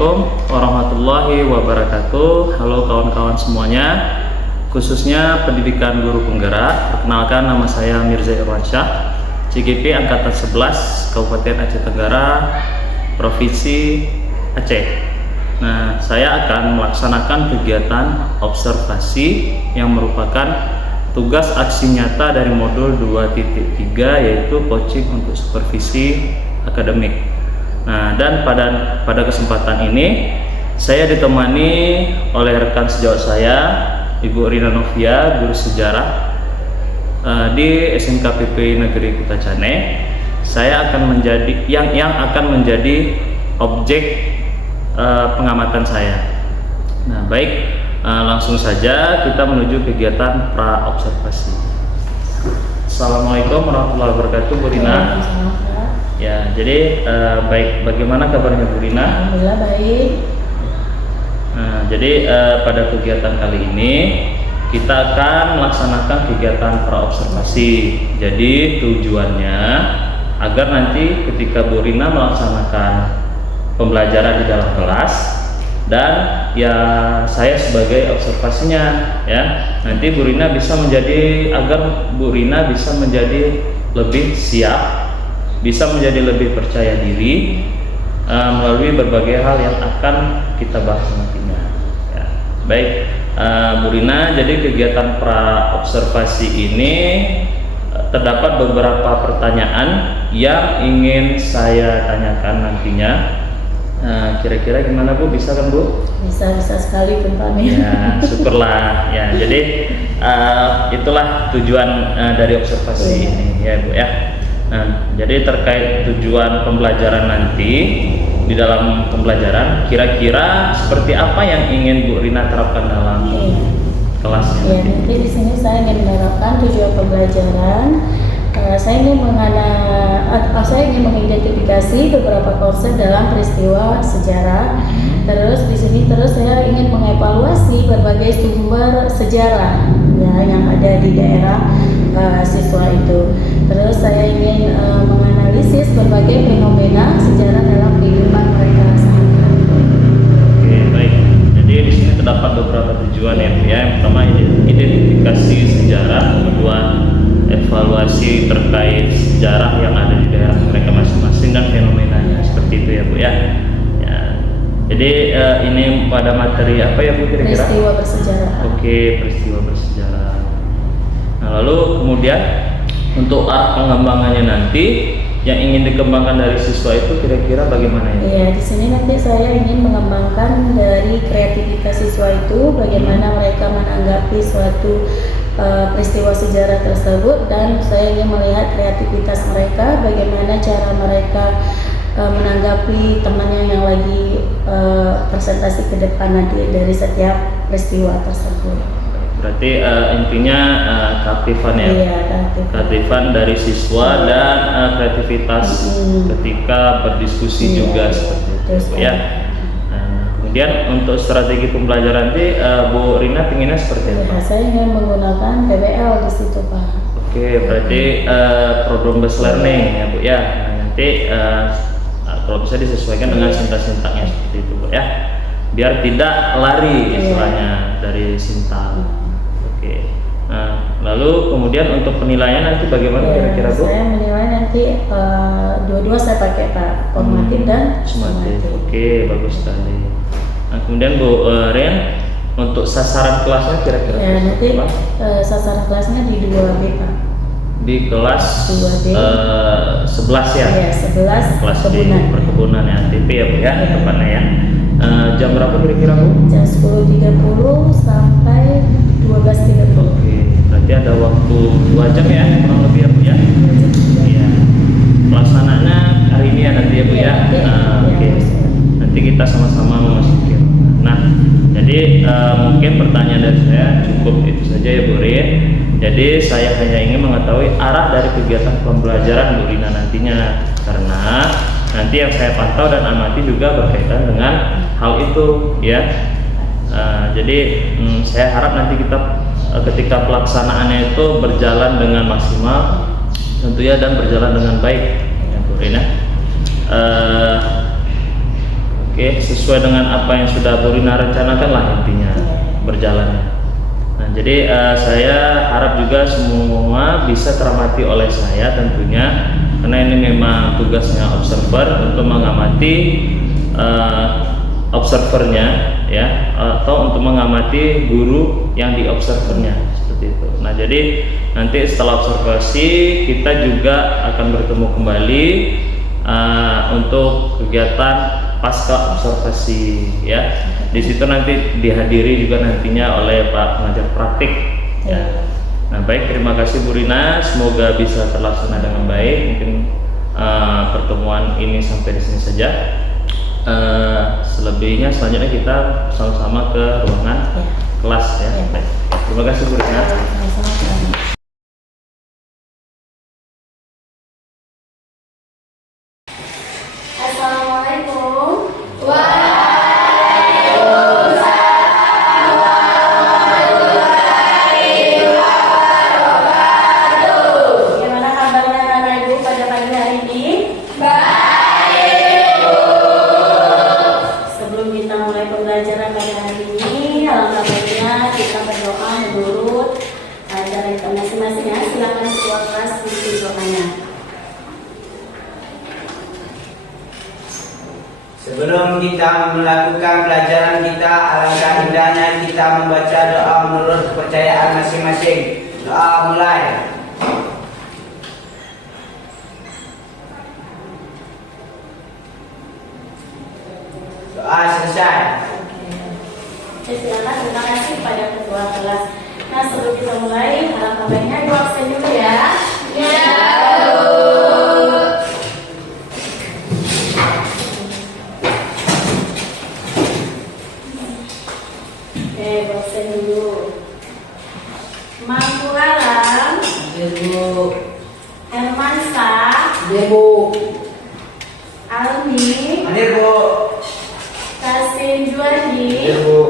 Assalamualaikum warahmatullahi wabarakatuh. Halo kawan-kawan semuanya, khususnya pendidikan guru penggerak. Perkenalkan, nama saya Mirza Irwansyah, CGP Angkatan 11 Kabupaten Aceh Tenggara, Provinsi Aceh. Nah, saya akan melaksanakan kegiatan observasi yang merupakan tugas aksi nyata dari modul 2.3, yaitu coaching untuk supervisi akademik. Nah, dan pada kesempatan ini saya ditemani oleh rekan sejawat saya, Ibu Rina Novia, guru sejarah di SMKPP Negeri Kuta Cane. Saya akan menjadi yang akan menjadi objek pengamatan saya. Nah, baik, langsung saja kita menuju kegiatan pra observasi. Assalamualaikum warahmatullahi wabarakatuh, Bu Rina. Ya, jadi baik, bagaimana kabarnya Bu Rina? Alhamdulillah baik. Nah, jadi pada kegiatan kali ini kita akan melaksanakan kegiatan pra observasi. Jadi tujuannya agar nanti ketika Bu Rina melaksanakan pembelajaran di dalam kelas dan ya saya sebagai observasinya, ya nanti Bu Rina bisa menjadi, agar Bu Rina bisa menjadi lebih siap, bisa menjadi lebih percaya diri melalui berbagai hal yang akan kita bahas nantinya. Ya, baik, Bu Rina, jadi kegiatan pra observasi ini terdapat beberapa pertanyaan yang ingin saya tanyakan nantinya. Kira-kira gimana Bu? Bisa kan Bu? Bisa sekali Pak. Ya, syukurlah. Ya, jadi itulah tujuan dari observasi ini, ya Bu ya. Nah, jadi terkait tujuan pembelajaran nanti, di dalam pembelajaran kira-kira seperti apa yang ingin Bu Rina terapkan dalam kelasnya? Ya, nanti di sini saya ingin menerapkan tujuan pembelajaran. Saya ingin mengidentifikasi beberapa konsep dalam peristiwa sejarah. Terus di sini saya ingin mengevaluasi berbagai sumber sejarah ya yang ada di daerah siswa itu. Terus saya ingin menganalisis berbagai fenomena sejarah dalam kehidupan mereka sehari-hari. Oke, baik. Jadi di sini terdapat beberapa tujuan ya. Yang pertama identifikasi sejarah, kedua evaluasi terkait sejarah yang ada di daerah mereka masing-masing dan fenomenanya, seperti itu ya Bu ya. Ya. Jadi ini pada materi apa ya Bu kira-kira? Peristiwa bersejarah. Oke, peristiwa bersejarah. Nah, lalu kemudian untuk arah pengembangannya nanti yang ingin dikembangkan dari siswa itu kira-kira bagaimana ya? Iya, di sini nanti saya ingin mengembangkan dari kreativitas siswa itu, bagaimana mereka menanggapi suatu peristiwa sejarah tersebut, dan saya ingin melihat kreativitas mereka, bagaimana cara mereka menanggapi temannya yang lagi presentasi ke depan nanti dari setiap peristiwa tersebut. Berarti intinya keaktifan ya? Iya, keaktifan dari siswa dan kreativitas ketika berdiskusi juga seperti itu ya. Kemudian untuk strategi pembelajaran nanti Bu Rina pinginnya seperti apa? Ya, saya ingin menggunakan PBL di situ Pak. Oke, berarti problem based learning ya Bu ya. Nah, nanti kalau bisa disesuaikan dengan sintak-sintaknya seperti itu Bu ya, biar tidak lari istilahnya dari sintak. Oke. Nah, lalu kemudian untuk penilaian nanti bagaimana kira-kira Bu? Saya menilai nanti dua-dua saya pakai Pak, formatif dan sumatif. Oke, bagus sekali. Nah, kemudian Bu Ren, untuk sasaran kelasnya kira-kira? Ya, nanti sasaran kelasnya di 2B Pak. Di kelas 2B 11 ya? Iya, 11 kelas perkebunan. Di perkebunan ya, TP ya Bu ya, depannya ya. Jam berapa kira-kira Bu? Jam 10.30 sampai 12.30. Oke, berarti ada waktu 2 jam ya, kurang lebih ya Bu ya? Iya. Pelaksanaannya hari ini ya nanti ya Bu ya? Oke. Nanti kita sama-sama memasuki. Nah, jadi mungkin pertanyaan dari saya cukup itu saja ya Bu Rin. Jadi saya hanya ingin mengetahui arah dari kegiatan pembelajaran Bu Rina nantinya, karena nanti yang saya pantau dan amati juga berkaitan dengan hal itu ya. Jadi saya harap nanti kita ketika pelaksanaannya itu berjalan dengan maksimal tentunya dan berjalan dengan baik ya Bu Rina. Oke, sesuai dengan apa yang sudah Bu Rina rencanakan lah intinya berjalannya. Nah, jadi saya harap juga semua bisa teramati oleh saya tentunya, karena ini memang tugasnya observer untuk mengamati observernya ya, atau untuk mengamati guru yang diobservernya seperti itu. Nah, jadi nanti setelah observasi kita juga akan bertemu kembali untuk kegiatan pasca observasi ya. Di situ nanti dihadiri juga nantinya oleh Pak pengajar praktik ya. Nah, baik, terima kasih Bu Rina, semoga bisa terlaksana dengan baik. Mungkin pertemuan ini sampai di sini saja. Selebihnya selanjutnya kita sama-sama ke ruangan kelas ya. Baik. Terima kasih Bu Rina. Assalamualaikum. Bagaimana kabarnya Bapak Ibu pada pagi hari ini? Baik, Bu. Sebelum kita mulai pembelajaran pada hari ini, alangkah baiknya kita berdoa menurut ajaran kita masing-masing ya. Silakan keluar kelas isi doanya. Sebelum kita melakukan pelajaran kita, alangkah indahnya kita membaca doa menurut kepercayaan masing-masing. Doa mulai. Doa selesai. Oke, silakan terima kasih pada ketua kelas. Nah, sebelum kita mulai, alangkah baiknya dua absen dulu ya. Ya. Oke, absen dulu. Mangkuralam, Ibu. Hermansa, Ibu. Almi, Hadir, Bu. Kasim Juandi, Ibu.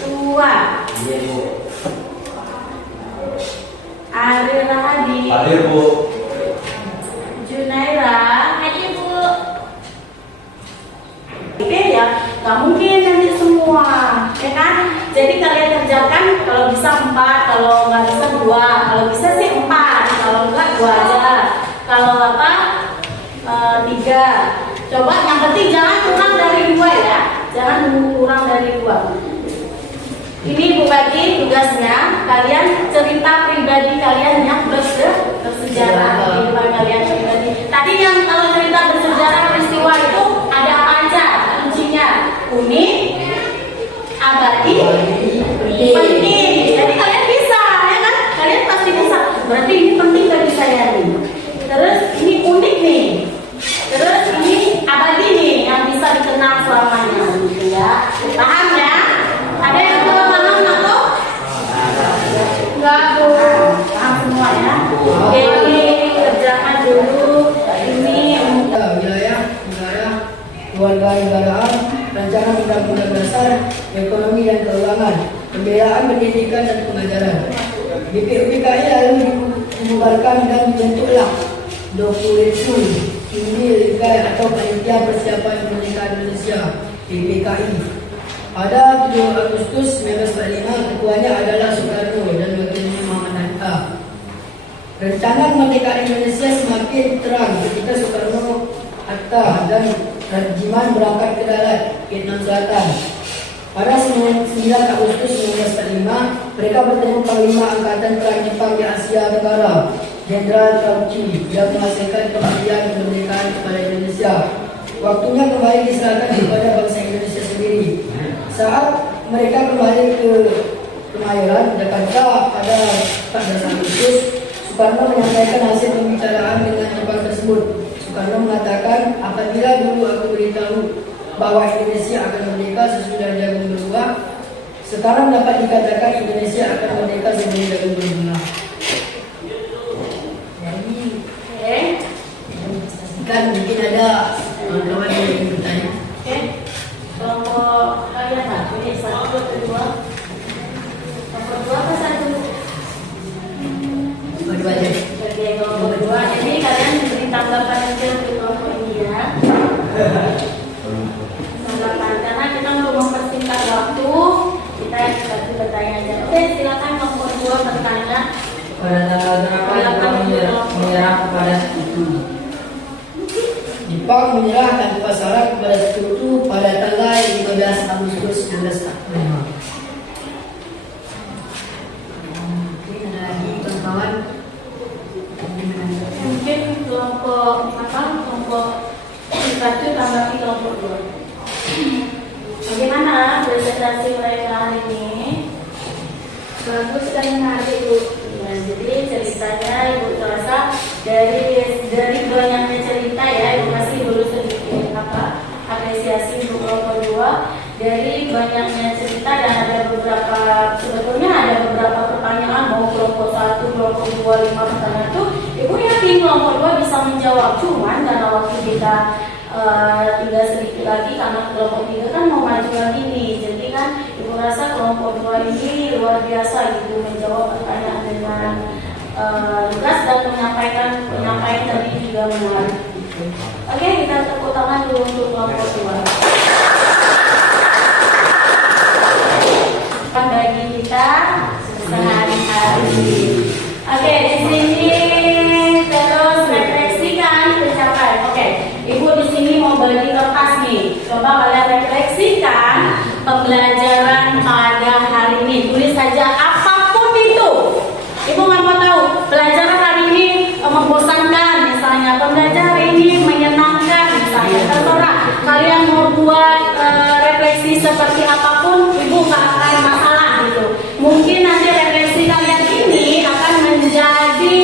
Tua, Ibu. Ari Rahadi, Hadir, Bu. Junaira, hadir Bu. Oke ya, nggak mungkin nanti semua, ya kan? Jadi kalian kerjakan kalau bisa 4, kalau nggak bisa 2, kalau bisa sih 4, kalau nggak 2 aja. Kalau apa 3. Coba yang penting jangan kurang dari 2 ya, jangan kurang dari 2. Ini Bu bagi tugasnya, kalian cerita pribadi kalian yang bersejarah, kehidupan kalian pribadi. Tadi yang kalau cerita bersejarah peristiwa itu ada apa aja kuncinya? Unik, abadi, penting. Jadi kalian bisa, ya kan? Kalian pasti bisa. Berarti ini penting bagi saya nih. Terus ini unik nih. Terus ini abadi nih yang bisa dikenang selamanya, gitu ya. Paham ya? Ada yang belum paham atau? Enggak, Bu. Paham semua ya? Oke, kerjakan dulu. Ini wilayah, keluarga negaraan, rencana undang-undang dasar, ekonomi dan keuangan, pembiayaan pendidikan dan pengajaran. BPUPKI lalu dibubarkan dan dibentuklah Dokumentum Tinggi Likai atau Panitia Persiapan Kemerdekaan Indonesia (PPKI). Pada 7 Agustus 1945, ketuanya adalah Soekarno dan wakilnya Muhammad Hatta. Rencana kemerdekaan Indonesia semakin terang ketika Soekarno, Hatta, dan Rajiman berangkat ke darat Vietnam Selatan. Pada 9 Agustus 1945, mereka bertemu Panglima Angkatan Perang Jepang di Asia Tenggara, Jenderal Tauchi, yang menghasilkan kepastian kemerdekaan kepada Indonesia. Waktunya kembali diserahkan kepada bangsa Indonesia sendiri. Saat mereka kembali ke Kemayoran, Jakarta pada 14 Agustus, Soekarno menyampaikan hasil pembicaraan dengan Jepang tersebut. Soekarno mengatakan, apabila dulu aku beritahu bahwa Indonesia akan merdeka sesudah jagung berbuah, sekarang dapat dikatakan Indonesia akan merdeka sebelum jagung berbuah. Jadi, kan mungkin ada kawan-kawan yang ingin bertanya. oke. Kelompok kalian ini 1, 2. Kelompok 2 apa 1? Dua aja. Oke, kelompok 2. Jadi kalian beri tanggapan aja ke kelompok ini ya. Pada tanggal berapa Jepang menyerah kepada Sekutu? Jepang menyerahkan pasaran kepada Sekutu pada tanggal 15 Agustus 1945. Mungkin ada lagi kawan-kawan. Mungkin kelompok 1 tambah kelompok 2. Bagaimana presentasi mereka hari ini? Bagus kan adik Bu. Ya, jadi ceritanya Ibu terasa dari banyaknya cerita ya, Ibu kasih dulu sedikit apresiasi untuk kelompok 2. Dari banyaknya cerita dan ada sebetulnya ada beberapa pertanyaan mau kelompok 1, kelompok 2, 5 pertanyaan itu Ibu yakin kelompok 2 bisa menjawab, cuman karena waktu kita tinggal sedikit lagi karena kelompok 3 kan mau maju lagi nih, jadi kan Ibu rasa kelompok 2 ini luar biasa gitu menjawab pertanyaan dengan lugas dan penyampaian tadi juga menarik. Oke, kita tepuk tangan dulu untuk kelompok 2 bagi kita sehari-hari. Oke, di sini terus refleksikan pencapaian. Oke, Ibu di sini mau bagi kertas nih. Coba kalian refleksikan pembelajaran pada hari ini. Tulis saja apapun itu. Ibu nggak mau tahu pelajaran hari ini membosankan, misalnya pembelajaran ini menyenangkan, misalnya terserah. Kalian mau buat refleksi seperti apapun, Ibu nggak akan masalah gitu. Mungkin nanti refleksi kalian ini akan menjadi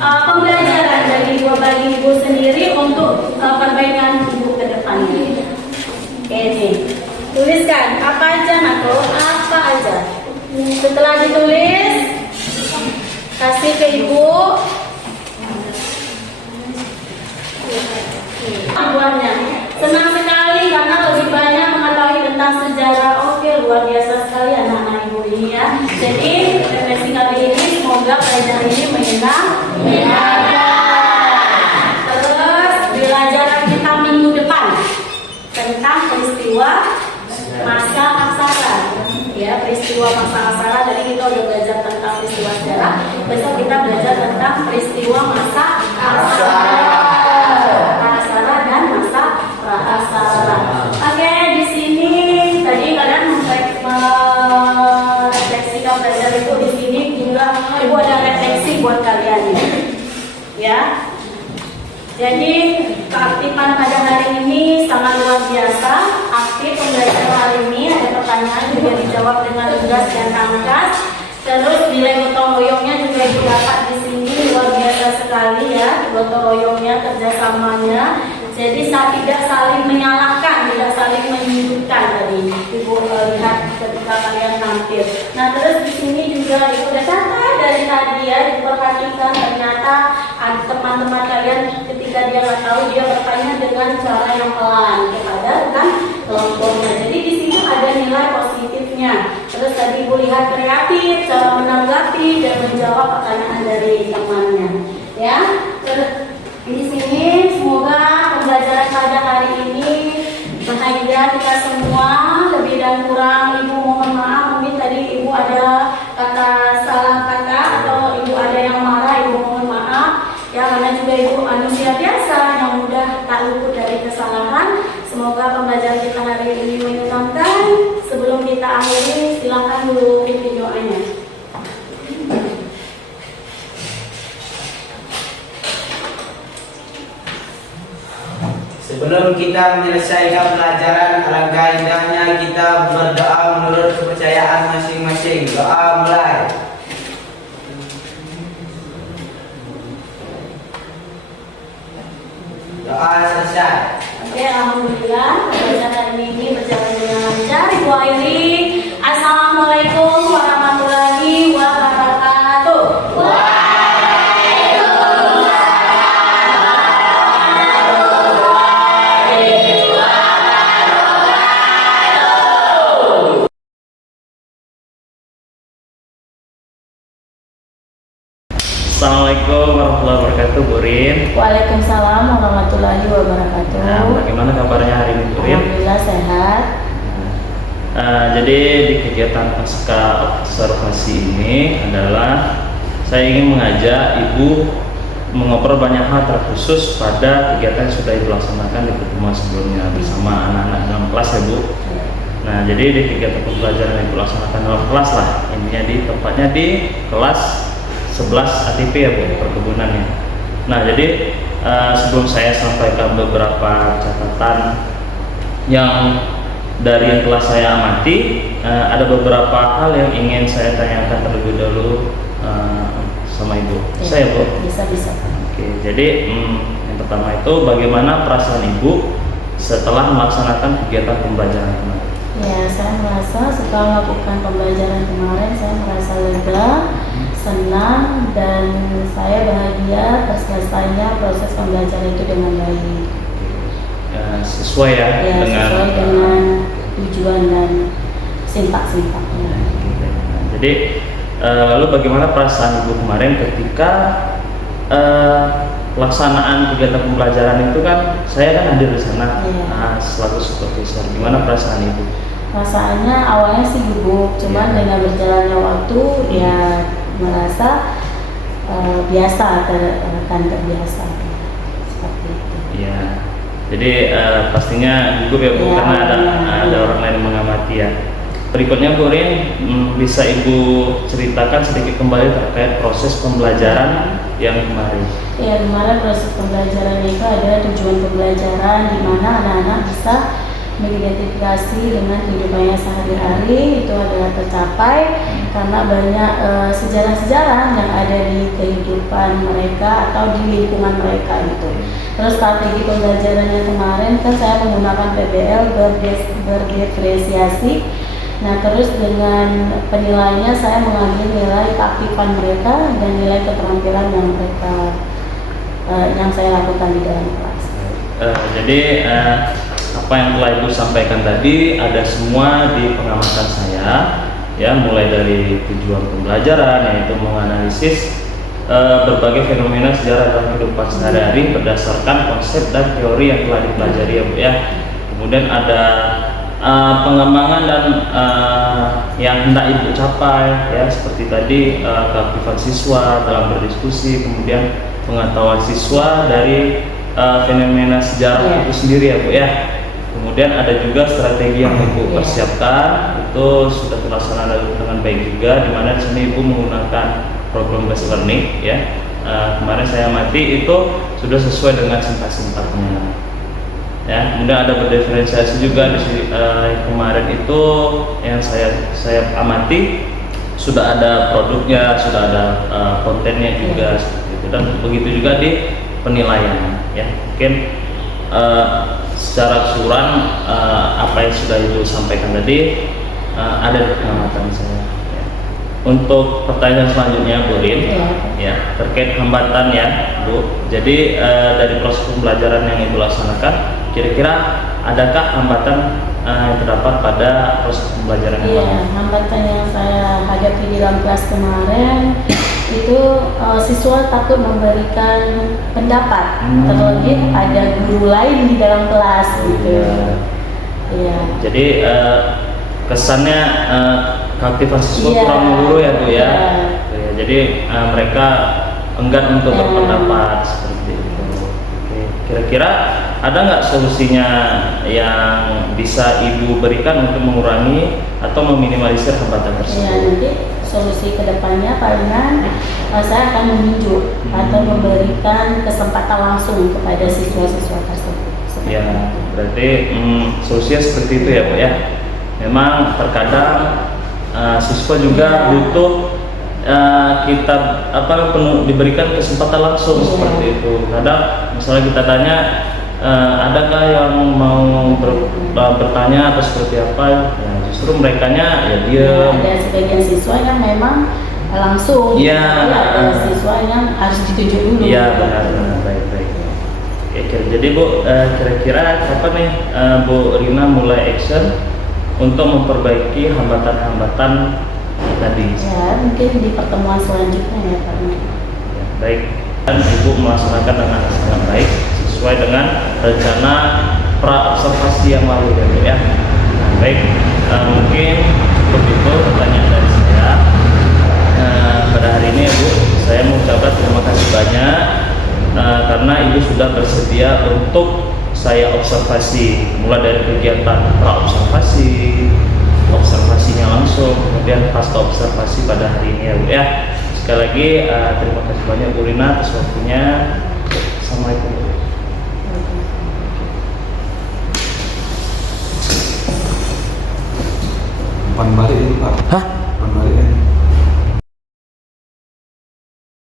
pembelajaran bagi Ibu sendiri untuk perbaikan Ibu ke depannya. Oke nih, tuliskan apa aja Nako, apa aja. Setelah ditulis, kasih ke Ibu. Tujuannya senang sekali karena lebih banyak mengetahui tentang sejarah. Oke, luar biasa sekali anak-anak Ibu ini ya. Jadi refleksi kali ini semoga pelajaran ini menyenangkan. Terus pelajaran kita minggu depan tentang peristiwa masa aksara. Ya, peristiwa masa aksara. Jadi kita udah belajar tentang peristiwa sejarah. Besok kita belajar tentang peristiwa masa aksara. Dan masa praaksara. Oke, di sini tadi kalian merefleksikan belajar itu di sini juga Ibu ada refleksi buat kalian ya. Jadi keaktifan pada hari ini sangat luar biasa. Aktif pembelajaran hari ini ada pertanyaan juga dijawab dengan lugas dan tangkas. Terus nilai gotong royongnya juga Ibu dapat di sini luar biasa sekali ya. Gotong royongnya, kerjasamanya. Jadi tidak saling menyalahkan, tidak saling menyudutkan tadi Ibu lihat ketika kalian tampil. Nah terus di sini juga Ibu udah catat dari tadi ya, diperhatikan ternyata ada teman-teman kalian ketika dia nggak tahu dia bertanya dengan cara yang pelan kepada kan kelompoknya. Jadi di sini ada nilai positifnya. Terus tadi Ibu lihat kreatif, cara menanggapi dan menjawab pertanyaan dari temannya. Ya, terus di sini semoga pembelajaran pada hari ini bahagia kita semua. Lebih dan kurang Ibu mohon maaf, mungkin tadi Ibu ada kata salah kata atau Ibu ada yang marah, Ibu mohon maaf ya, karena juga Ibu manusia biasa yang mudah tak luput dari kesalahan. Semoga pembelajaran kita hari ini menyenangkan. Sebelum kita akhiri, silakan dulu videonya. Sebelum kita menyelesaikan pelajaran, alangkah indahnya kita berdoa menurut kepercayaan masing-masing. Doa mulai. Doa selesai. Oke, alhamdulillah pembelajaran ini berjalan dengan lancar. Ibu akhiri. Assalamualaikum warahmatullahi wabarakatuh. Assalamualaikum warahmatullahi wabarakatuh, Bu Rin. Waalaikumsalam warahmatullahi wabarakatuh. Nah, bagaimana kabarnya hari ini, Bu Rin? Alhamdulillah sehat. Jadi di kegiatan pasca observasi ini adalah saya ingin mengajak Ibu mengobrol banyak hal terkhusus pada kegiatan yang sudah Ibu laksanakan di pertemuan sebelumnya bersama anak-anak dalam kelas ya Bu. Nah, jadi di kegiatan pembelajaran yang Ibu laksanakan dalam kelas lah, intinya tempatnya di kelas 11 ATP ya Bu, perkebunannya. Nah, jadi sebelum saya sampaikan beberapa catatan yang dari yang telah saya amati, ada beberapa hal yang ingin saya tanyakan terlebih dahulu sama Ibu. Ya, Saya Bu. Bisa. Oke, jadi yang pertama itu bagaimana perasaan Ibu setelah melaksanakan kegiatan pembelajaran kemarin? Ya, saya merasa setelah melakukan pembelajaran kemarin, saya merasa lega, senang, dan saya bahagia terselesainya proses pembelajaran itu dengan baik. Sesuai ya, dengan sesuai dengan tujuan dan sintak-sintaknya. Nah, jadi lalu bagaimana perasaan Ibu kemarin ketika pelaksanaan kegiatan pembelajaran itu kan saya kan hadir di sana selaku supervisor. Gimana perasaan Ibu? Perasaannya awalnya sih gugup, cuman dengan berjalannya waktu ya merasa biasa, akan terbiasa seperti itu. Iya. Jadi pastinya gugup ya Bu, karena ada orang lain yang mengamati ya. Berikutnya Bu Rin, bisa Ibu ceritakan sedikit kembali terkait proses pembelajaran yang kemarin. Ya, kemarin proses pembelajaran itu ada tujuan pembelajaran di mana anak-anak bisa mengidentifikasi dengan kehidupannya sehari-hari, itu adalah tercapai karena banyak sejarah-sejarah yang ada di kehidupan mereka atau di lingkungan mereka gitu. Terus strategi pembelajarannya kemarin kan saya menggunakan PBL berdiferensiasi. Nah, terus dengan penilaiannya saya mengambil nilai keaktifan mereka dan nilai keterampilan yang mereka yang saya lakukan di dalam kelas. Jadi apa yang telah Ibu sampaikan tadi ada semua di pengamatan saya ya, mulai dari tujuan pembelajaran yaitu menganalisis berbagai fenomena sejarah dalam kehidupan sehari-hari berdasarkan konsep dan teori yang telah dipelajari ya Bu ya. Kemudian ada pengembangan dan yang hendak Ibu capai ya, seperti tadi keaktifan siswa dalam berdiskusi, kemudian pengetahuan siswa dari fenomena sejarah itu sendiri ya Bu ya. Kemudian ada juga strategi yang Ibu persiapkan itu sudah terlaksana dengan baik juga, di mana di sini Ibu menggunakan program based learning ya. Kemarin saya amati itu sudah sesuai dengan sintak-sintaknya. Ya, kemudian ada berdiferensiasi juga di sini, kemarin itu yang saya amati sudah ada produknya, sudah ada kontennya juga seperti itu, dan begitu juga di penilaian ya. Mungkin secara keseluruhan apa yang sudah Ibu sampaikan tadi ada di pengamatan saya ya. Untuk pertanyaan selanjutnya Bu Rin ya, terkait hambatan ya Bu. Jadi dari proses pembelajaran yang Ibu laksanakan, kira-kira adakah hambatan yang terdapat pada proses pembelajaran yang Iya, hambatan yang saya hadapi di dalam kelas kemarin itu siswa takut memberikan pendapat, terlebih ada guru lain di dalam kelas gitu. Iya. Jadi kesannya keaktifan siswa kurang mengguru ya Bu ya. Jadi mereka enggan untuk berpendapat seperti itu. Oke. Kira-kira ada nggak solusinya yang bisa Ibu berikan untuk mengurangi atau meminimalisir hambatan tersebut? Ya, nanti solusi kedepannya palingan saya akan menunjuk atau memberikan kesempatan langsung kepada siswa-siswa tersebut. Ya, berarti solusinya seperti itu ya Bu ya. Memang terkadang siswa juga butuh kita diberikan kesempatan langsung seperti itu. Kadang misalnya kita tanya adakah yang mau bertanya atau seperti apa ya, justru merekanya ya diam. Ada sebagian siswa yang memang langsung, ada siswa yang harus ditunjuk dulu. Iya benar, baik. Oke, jadi Bu, kira-kira kapan nih Bu Rina mulai action untuk memperbaiki hambatan-hambatan tadi? Ya, mungkin di pertemuan selanjutnya ya Pak. Ya, baik. Dan Ibu melaksanakan dengan sangat baik sesuai dengan rencana pra-observasi yang lalu ya Bu ya. Nah, baik, mungkin cukup itu pertanyaan dari saya pada hari ini ya Bu. kegiatan praobservasi, observasinya langsung, kemudian pasca observasi pada hari ini ya Bu ya. Sekali lagi terima kasih banyak Bu Rina atas waktunya. Assalamualaikum. Pan balik ini Pak. Hah?